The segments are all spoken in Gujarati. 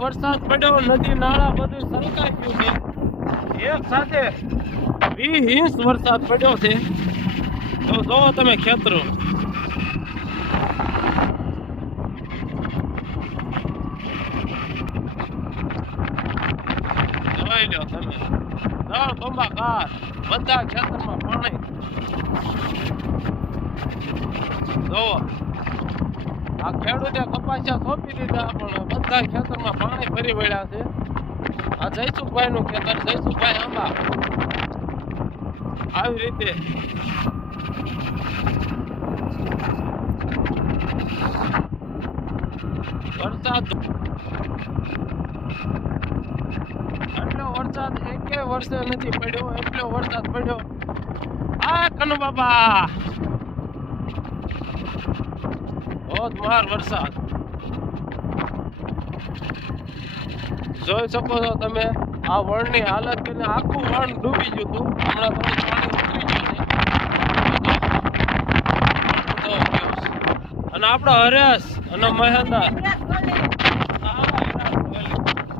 વરસાદ પડ્યો, નદી નાળા બધું છલકાઈ ગયું છે એક સાથે 20 ઇંચ વરસાદ પડ્યો છે। તો જોવો તમે ખેતરો, જોઈ લો તમે, જળ બંબાકાર બધા ખેતરમાં પાણી। જોવો આ ખેડૂતે કપાસિયા સોંપી દીધા પણ બધા ખેતરમાં પાણી ભરી વળ્યા છે। આ જયસુખભાઈ નું ખેતર, જયસુખભાઈ આંબા આવી રીતે વરસાદ, એટલો વરસાદ એકે વર્ષે નથી પડ્યો, એટલો વરસાદ પડ્યો। આ કનુ બાબા ધોધમાર વરસાદ જોઈ શકો છો તમે। આ વણની હાલત કરીને આખું વણ ડૂબી ગયું હતું, હમણાં થોડું પાણી ઉતરી ગયું છે। અને આપણો હરેશ અને મહેન્દ્ર,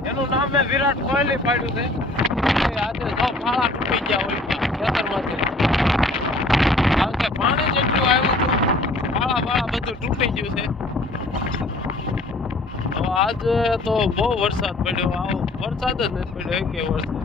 એનું નામ મેં વિરાટ કોહલી પાડ્યું છે। આજે જો ફાળા તૂટી ગયા હોય ખેતરમાંથી, કારણ કે પાણી જેટલું આવ્યું હતું, ફાળા વાળા બધું તૂટી ગયું છે। તો આજે તો બહુ વરસાદ પડ્યો, આવો વરસાદ જ નથી પડ્યો કે વર્ષે।